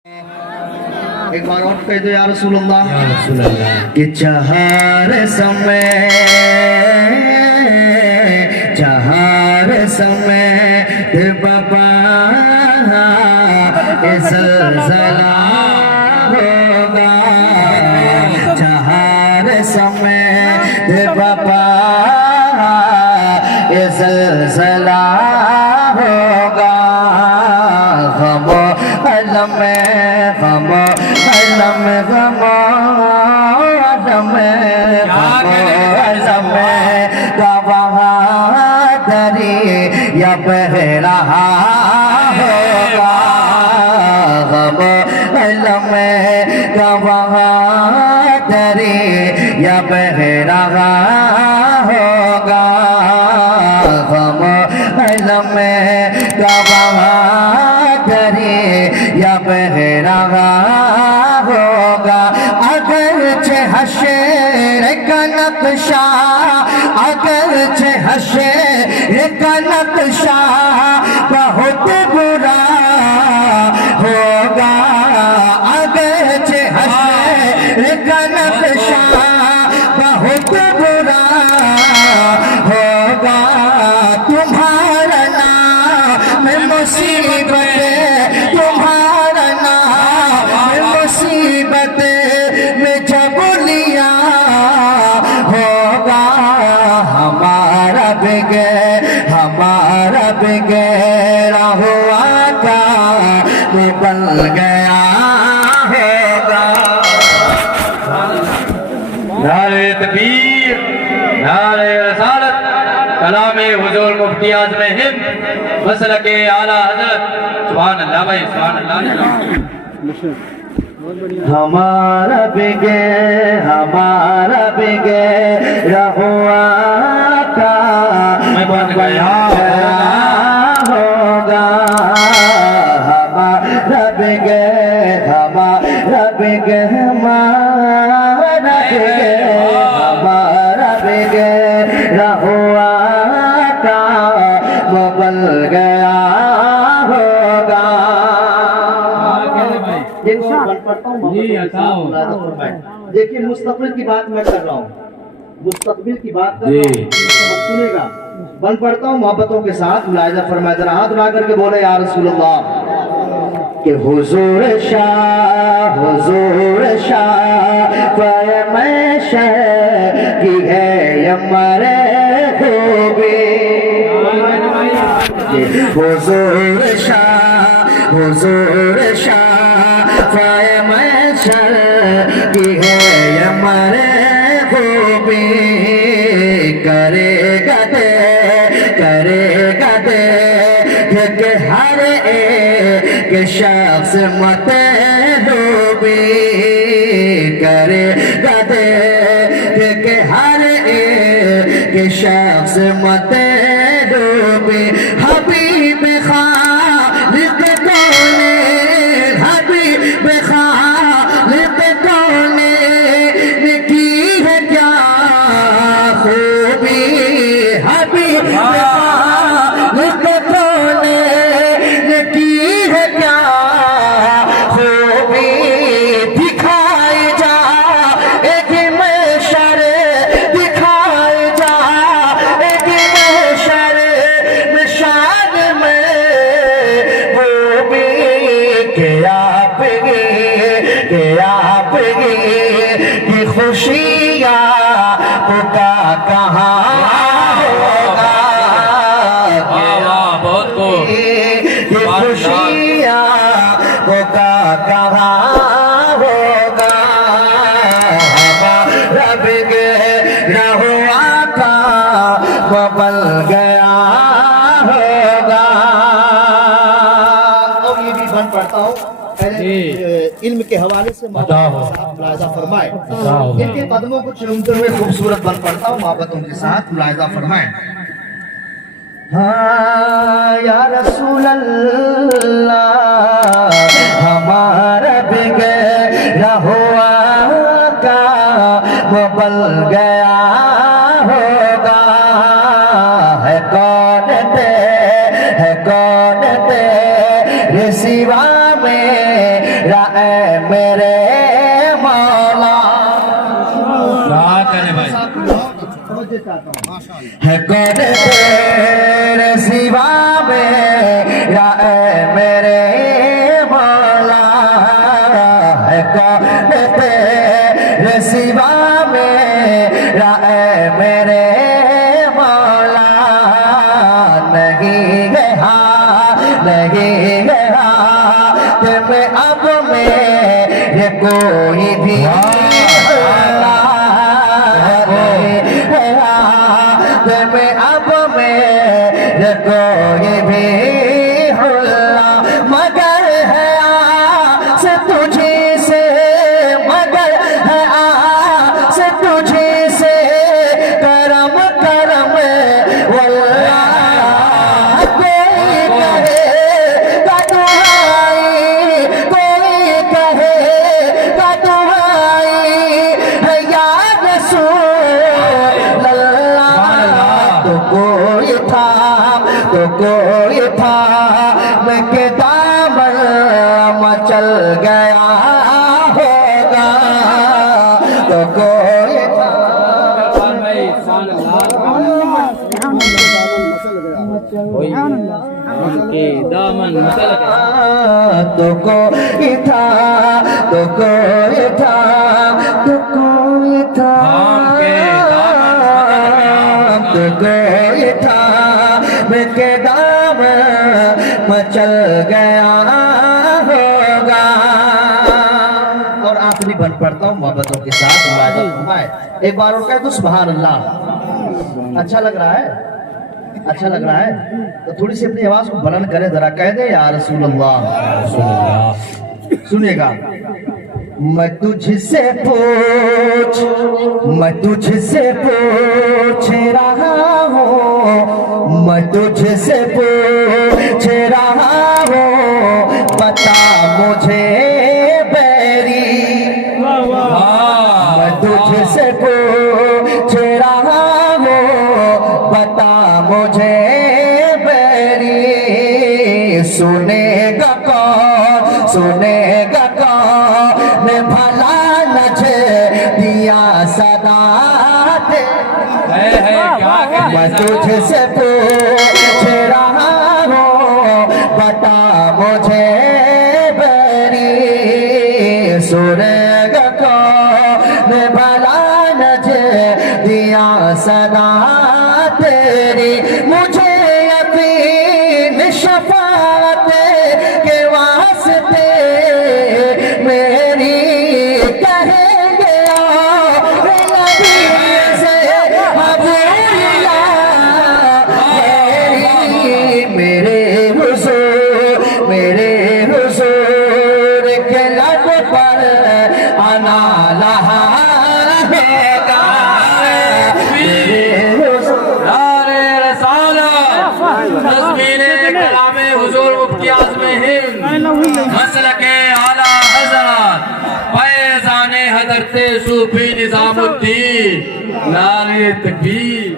एक बार और कह दो या रसूलुल्लाह कि चाहर समय बाबा ज़लज़ला होगा, चाहर समय बाबा ज़लज़ला होगा। गमो अलम का बहादुरी या बह रहा होगा, गमो अलम का बहादुरी या बह रहा होगा, गमो अलम का बहादुरी या बह रहा होगा। अगरचे हशर का नक्शा, अगरचे हशर का नक्शा बहुत बुरा होगा, अगरचे हशर का नक्शा बहुत बुरा होगा। तुम्हारा नाम मुसीबत, तुम्हारा नाम मुसीबत में जब लिया होगा, हमारा बिगड़ा हुआ का बन गया होगा। नारे तकबीर, नारे रसालत, कलामे हुजूर मुफ्ती आज़म हिंद मसलके आला हज़रत। सुभान अल्लाह भाई, सुभान अल्लाह। हमारा बिगड़ा हुआ का बन गया होगा, हमारा बिगड़ा हुआ का बन गया होगा। देखिए मुस्तकबिल की बात मैं कर रहा हूँ, मुस्तकबिल की बात कर रहा हूँ, सुनेगा। बन पढ़ता हूँ मोहब्बतों के साथ, मुलाहिजा फरमाए, जरा हाथ उठा करके बोले या रसूलुल्लाह कि हुजूर शाह मैं शाह की है यमरे खूबी, हुजूर शाह मैं शाह की है यमरे खूबी। करेगा दे कि हर एक शख्स मतलूबी, करेगा दे कि हर एक शख्स मतलूबी। हबीब खालिक कौने, हबीब खालिक कौने की है क्या खूबी, हबीब खालिक कौने की है क्या खूबी। दिखाई जा एक महशर, दिखाई जा एक महशर निशान में वो भी के आपकी की खुशियाँ का कहाँ होगा, बहुत को ये खुशियाँ का कहाँ होगा। हमारा बिगड़ा हुआ का बन गया होगा। और ये भी बन पढ़ता हूँ, पहले इल्म के हवाले से मुलाहिजा फरमाए, इनके कदमों को चूमते हुए खूबसूरत बन पढ़ता हूँ मोहब्बतों के साथ, मुलाहिजा फरमाए। हाँ या रसूल अल्लाह, हमारा बिगड़ा हुआ का वो बन गया होगा। है कौन तेरे सिवा में राए मेरे मौला क्या करे भाई है कौन तेरे सिवा मेरा ऐ मेरे मौला है कौन तेरे सिवा मेरा ऐ मेरे मौला नहीं गया नहीं गया कि मैं अब मेरे कोई भी मैं अब मेरे कोई भी हुल्ला मगर है आस तुझे से मगर है आस तुझे से करम करम वल्ला कोई कहे कटुहाई कोई कहे कटुहाई है या रसूल अल्लाह तो कोई था मैं के दामन मचल गया होगा तो कोई था दामन मसल तो कोई था तो कोई था तो कोई था तो कोई था मैं के दाम मचल गया होगा। और आखिरी बन पड़ता हूँ मोहब्बतों के साथ मुलाज़ा फरमाए एक बार और कह दो सुभान अल्लाह। अच्छा लग रहा है अच्छा लग रहा है तो थोड़ी सी अपनी आवाज को बुलंद करें जरा कह दे या रसूल अल्लाह। सुनिएगा मैं तुझसे पूछ रहा हूँ मैं तुझसे पूछ रहा हूँ बता मुझे बैरी मैं तुझसे पूछ रहा हूँ बता मुझे बैरी सुनेगा कौन ने भला नचे दिया सदा दे मैं तुझसे पूछ रहा हूँ बता मुझे बैरी सुनेगा कौन ने भला नचे दिया सदा तेरी मुझे यकीन शफाअत के वास्ते मेरी कहेंगे नबी से हबीला मेरे हुजूर के लब पर आना लहा मसलके आला हज़रत फैज़ाने हज़रत सूफी निज़ामुद्दीन नारे तकबीर।